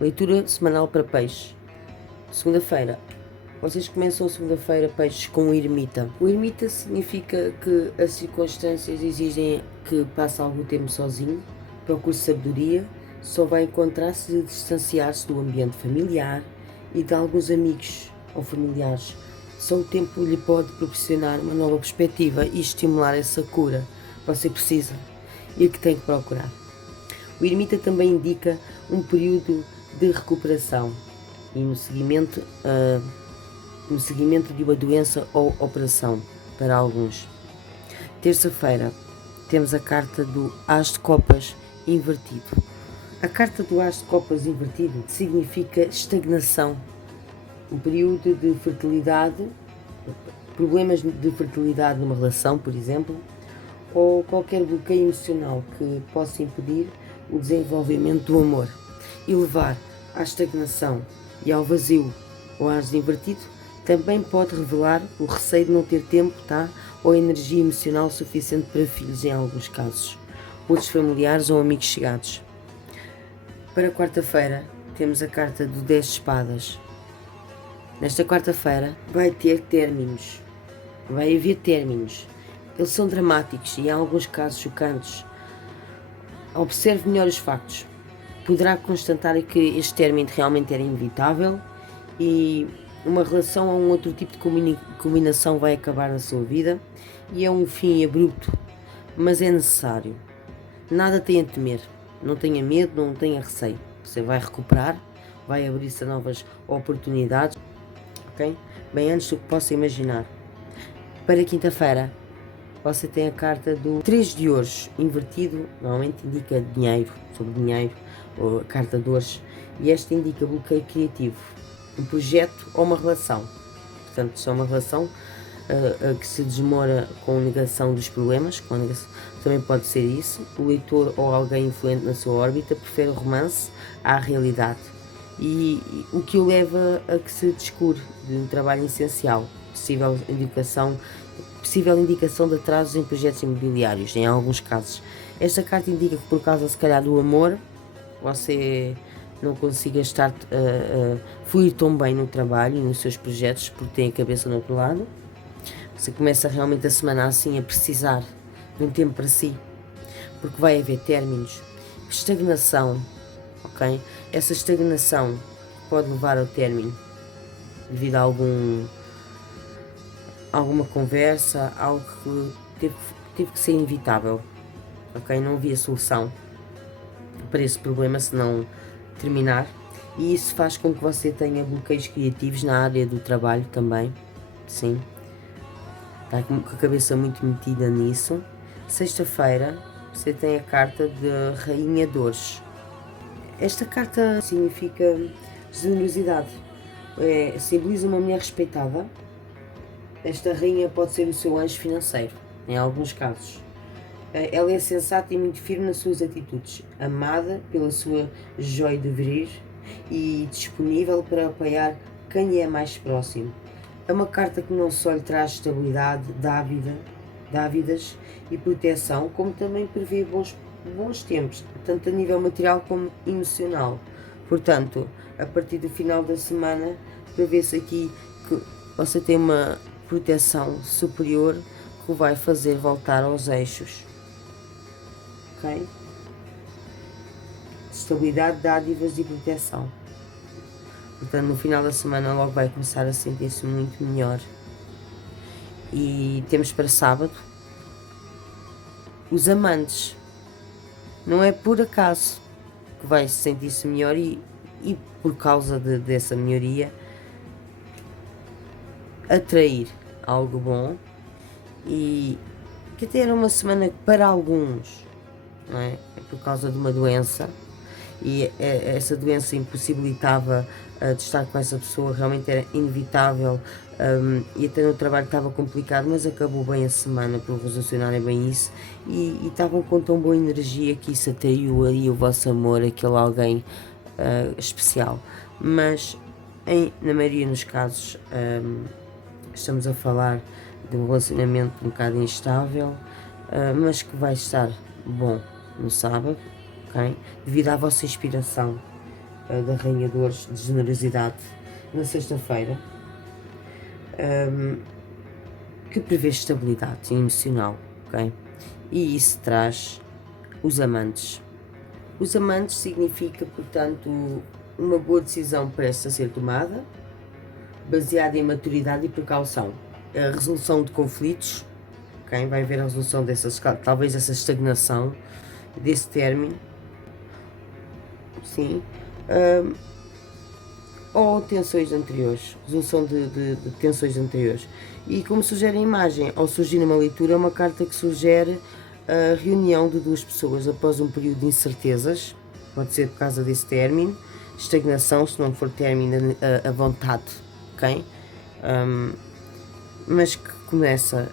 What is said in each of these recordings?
Leitura semanal para peixe. Segunda-feira. Vocês começam a segunda-feira, peixes, com o ermita. O ermita significa que as circunstâncias exigem que passe algum tempo sozinho, procure sabedoria, só vai encontrar-se de distanciar-se do ambiente familiar e de alguns amigos ou familiares. Só o tempo lhe pode proporcionar uma nova perspectiva e estimular essa cura que você precisa e que tem que procurar. O ermita também indica um período de recuperação e no seguimento de uma doença ou operação para alguns. Terça-feira temos a carta do As de Copas invertido. A carta do As de Copas invertido significa estagnação, um período de fertilidade, problemas de fertilidade numa relação, por exemplo, ou qualquer bloqueio emocional que possa impedir o desenvolvimento do amor e levar à estagnação e ao vazio. O As invertido também pode revelar o receio de não ter tempo, ou energia emocional suficiente para filhos em alguns casos, outros familiares ou amigos chegados. Para quarta-feira temos a carta do 10 de espadas. Nesta quarta-feira vai haver términos. Eles são dramáticos e em alguns casos chocantes. Observe melhor os factos. Poderá constatar que este término realmente era inevitável e uma relação ou um outro tipo de combinação vai acabar na sua vida e é um fim abrupto, mas é necessário. Nada tem a temer, não tenha medo, não tenha receio. Você vai recuperar, vai abrir-se a novas oportunidades, ok? Bem antes do que possa imaginar. Para quinta-feira, você tem a carta do 3 de ouros invertido, normalmente indica dinheiro, sobre dinheiro, ou a carta de ouros, e esta indica bloqueio criativo, um projeto ou uma relação. Portanto, se é uma relação que se desmora com negação dos problemas, também pode ser isso. O leitor ou alguém influente na sua órbita prefere o romance à realidade, e o que o leva a que se descure de um trabalho essencial, possível indicação de atrasos em projetos imobiliários, em alguns casos. Esta carta indica que por causa, se calhar, do amor, você não consiga estar fluir tão bem no trabalho e nos seus projetos, porque tem a cabeça no outro lado. Você começa realmente a semana assim a precisar de um tempo para si, porque vai haver términos, estagnação, ok? Essa estagnação pode levar ao término devido a alguma conversa, algo que teve que ser inevitável, ok? Não havia solução para esse problema se não terminar, e isso faz com que você tenha bloqueios criativos na área do trabalho também, sim, está com a cabeça muito metida nisso. Sexta-feira você tem a carta de Rainha de Ouros. Esta carta significa generosidade, simboliza uma mulher respeitada. Esta rainha pode ser o seu anjo financeiro, em alguns casos. Ela é sensata e muito firme nas suas atitudes, amada pela sua joia de vir e disponível para apoiar quem lhe é mais próximo. É uma carta que não só lhe traz estabilidade, dávidas e proteção, como também prevê bons tempos, tanto a nível material como emocional. Portanto, a partir do final da semana, prevê-se aqui que você tem uma proteção superior que o vai fazer voltar aos eixos. Ok? Estabilidade, dádivas e proteção. Portanto, no final da semana logo vai começar a sentir-se muito melhor. E temos para sábado os amantes. Não é por acaso que vai sentir-se melhor e por causa dessa melhoria atrair algo bom, e que até era uma semana para alguns, não é? É por causa de uma doença e essa doença impossibilitava de estar com essa pessoa, realmente era inevitável, e até no trabalho estava complicado, mas acabou bem a semana por resolucionarem bem isso e estavam com tão boa energia que isso atraiu ali o vosso amor, aquele alguém especial. Mas na maioria dos casos estamos a falar de um relacionamento um bocado instável, mas que vai estar bom no sábado, ok? Devido à vossa inspiração da Rainha de Ouros, de generosidade, na sexta-feira, que prevê estabilidade emocional, ok? E isso traz os amantes. Os amantes significa, portanto, uma boa decisão prestes a ser tomada, baseada em maturidade e precaução. A resolução de conflitos, ok? Vai haver a resolução dessas, talvez essa estagnação, desse término, sim, ou tensões anteriores, resolução de tensões anteriores. E como sugere a imagem, ao surgir numa leitura, é uma carta que sugere a reunião de duas pessoas após um período de incertezas, pode ser por causa desse término, estagnação, se não for término, a vontade, ok? Mas que começa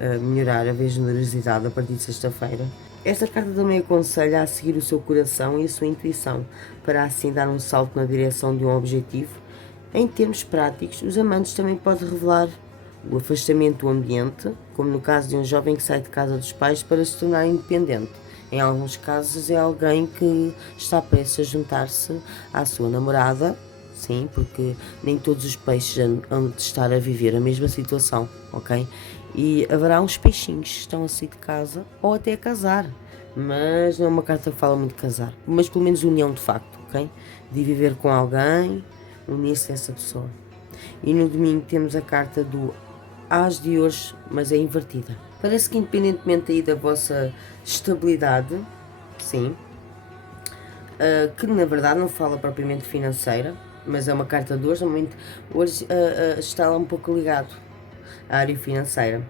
a melhorar a ver generosidade a partir de sexta-feira. Esta carta também aconselha a seguir o seu coração e a sua intuição, para assim dar um salto na direção de um objetivo. Em termos práticos, os amantes também podem revelar o afastamento do ambiente, como no caso de um jovem que sai de casa dos pais para se tornar independente. Em alguns casos é alguém que está prestes a juntar-se à sua namorada, sim, porque nem todos os peixes hão de estar a viver a mesma situação, ok? E haverá uns peixinhos que estão a sair de casa ou até a casar, mas não é uma carta que fala muito de casar, mas pelo menos união de facto, ok? De viver com alguém, unir-se a essa pessoa. E no domingo temos a carta do As de Ouros, mas é invertida. Parece que independentemente aí da vossa estabilidade, sim, que na verdade não fala propriamente financeira, mas é uma carta de Ouros, normalmente hoje está lá um pouco ligado à área financeira.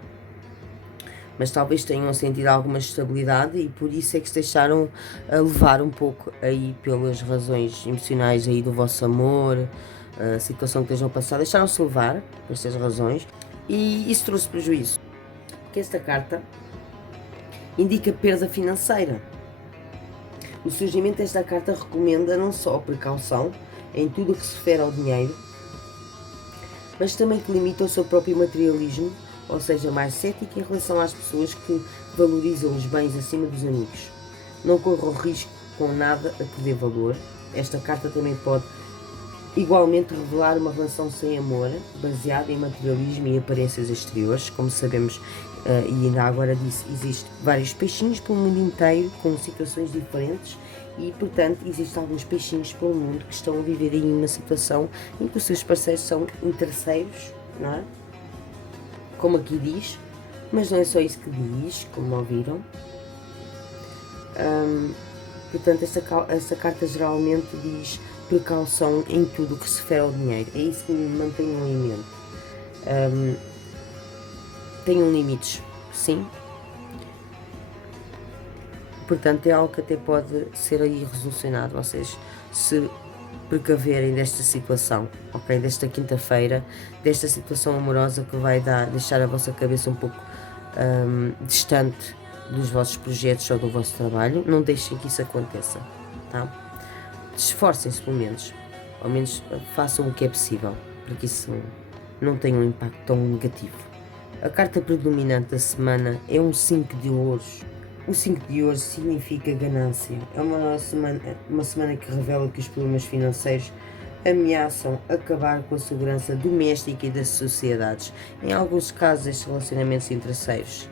Mas talvez tenham sentido alguma estabilidade e por isso é que se deixaram a levar um pouco aí pelas razões emocionais aí do vosso amor, a situação que estejam a passar, deixaram-se levar por estas razões e isso trouxe prejuízo. Porque esta carta indica perda financeira. O surgimento desta carta recomenda não só a precaução em tudo o que se refere ao dinheiro, mas também que limita o seu próprio materialismo, ou seja, mais cético em relação às pessoas que valorizam os bens acima dos amigos. Não corra o risco com nada a que dê valor. Esta carta também pode igualmente revelar uma relação sem amor, baseada em materialismo e aparências exteriores. Como sabemos, e ainda agora disse, existem vários peixinhos pelo mundo inteiro, com situações diferentes, e portanto existem alguns peixinhos pelo mundo que estão a viver em uma situação em que os seus parceiros são interesseiros, não é? Como aqui diz, mas não é só isso que diz, como ouviram. Portanto, esta carta geralmente diz precaução em tudo o que se refere ao dinheiro. É isso que me mantenham em mente. Tenham limites, sim. Portanto, é algo que até pode ser aí resolucionado, vocês se precaverem desta situação, ok? Desta quinta-feira, desta situação amorosa que vai deixar a vossa cabeça um pouco distante dos vossos projetos ou do vosso trabalho. Não deixem que isso aconteça, tá? Esforcem-se pelo menos, ao menos façam o que é possível, para que isso não tenha um impacto tão negativo. A carta predominante da semana é um 5 de ouros. O 5 de ouros significa ganância. É uma semana que revela que os problemas financeiros ameaçam acabar com a segurança doméstica e das sociedades. Em alguns casos, estes relacionamentos entre terceiros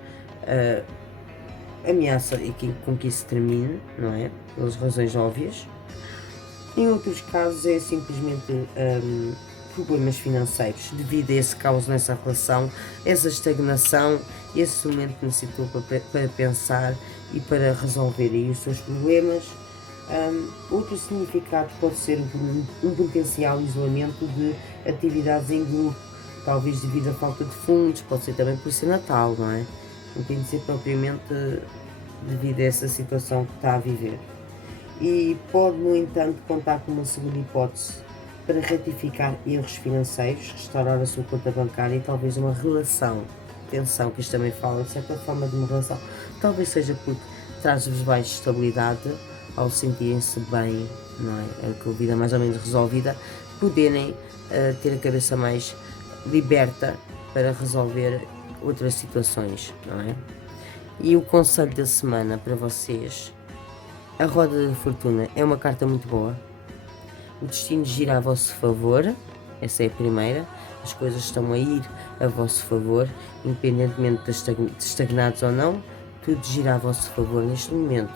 ameaça com que isso termine, não é? Pelas razões óbvias. Em outros casos é simplesmente problemas financeiros, devido a esse caos nessa relação, essa estagnação, esse momento que necessitou para pensar e para resolver aí os seus problemas. Outro significado pode ser um potencial isolamento de atividades em grupo, talvez devido à falta de fundos, pode ser também por ser Natal, não é? Não tem de ser propriamente devido a essa situação que está a viver. E pode, no entanto, contar com uma segunda hipótese para retificar erros financeiros, restaurar a sua conta bancária e talvez uma relação. Atenção, que isto também fala de certa forma de uma relação. Talvez seja porque traz-vos mais estabilidade ao sentirem-se bem, não é? Com a vida mais ou menos resolvida, poderem ter a cabeça mais liberta para resolver outras situações, não é? E o conselho da semana para vocês: a Roda da Fortuna é uma carta muito boa, O destino gira a vosso favor, essa é a primeira. As coisas estão a ir a vosso favor, independentemente de estagnados ou não, tudo gira a vosso favor neste momento.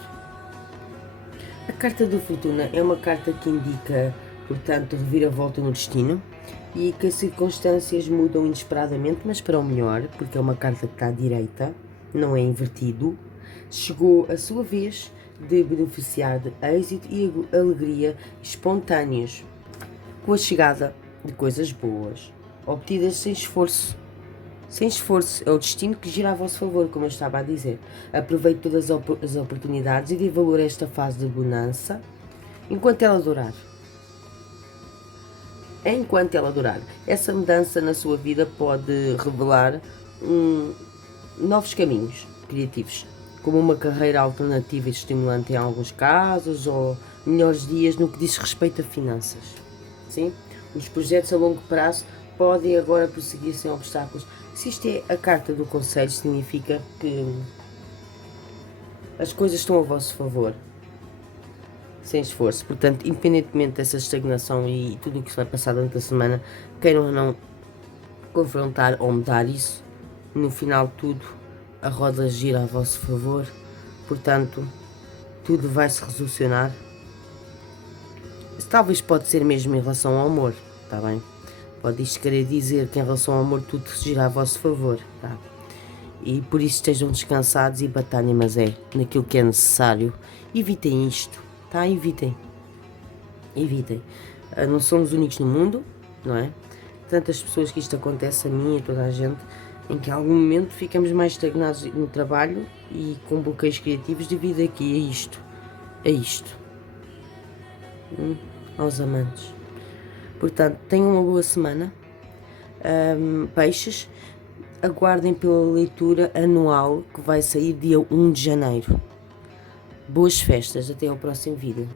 A carta da fortuna é uma carta que indica, portanto, reviravolta no destino e que as circunstâncias mudam inesperadamente, mas para o melhor, porque é uma carta que está à direita, não é invertido. Chegou a sua vez de beneficiar de êxito e alegria espontâneos, com a chegada de coisas boas, obtidas sem esforço. Sem esforço, é o destino que gira a vosso favor, como eu estava a dizer. Aproveite todas as oportunidades e dê valor a esta fase de bonança, enquanto ela durar. Enquanto ela durar. Essa mudança na sua vida pode revelar novos caminhos criativos, como uma carreira alternativa e estimulante em alguns casos, ou melhores dias no que diz respeito a finanças. Sim? Os projetos a longo prazo podem agora prosseguir sem obstáculos. Se isto é a carta do conselho, significa que as coisas estão a vosso favor, sem esforço. Portanto, independentemente dessa estagnação e tudo o que se vai passar durante a semana, queiram ou não confrontar ou mudar isso, no final de tudo, a roda gira a vosso favor. Portanto, tudo vai se resolucionar. Talvez pode ser mesmo em relação ao amor, está bem? Pode isto querer dizer que em relação ao amor tudo gira a vosso favor, tá? E por isso estejam descansados e batalhem, mas é naquilo que é necessário. Evitem isto, tá? Evitem. Não somos únicos no mundo, não é? Tantas pessoas que isto acontece a mim e a toda a gente, em que em algum momento ficamos mais estagnados no trabalho e com bloqueios criativos devido aqui a isto. Aos amantes. Portanto, tenham uma boa semana. Peixes, aguardem pela leitura anual que vai sair dia 1 de janeiro. Boas festas, até ao próximo vídeo.